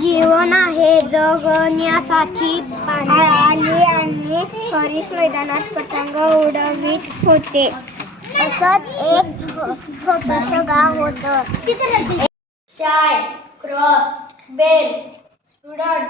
जीवन आहे जगण्यासाठी आली आणि हरीश मैदानात पतंग उडवित होते. असंच एक छोटस गाव होत. Shy cross bell student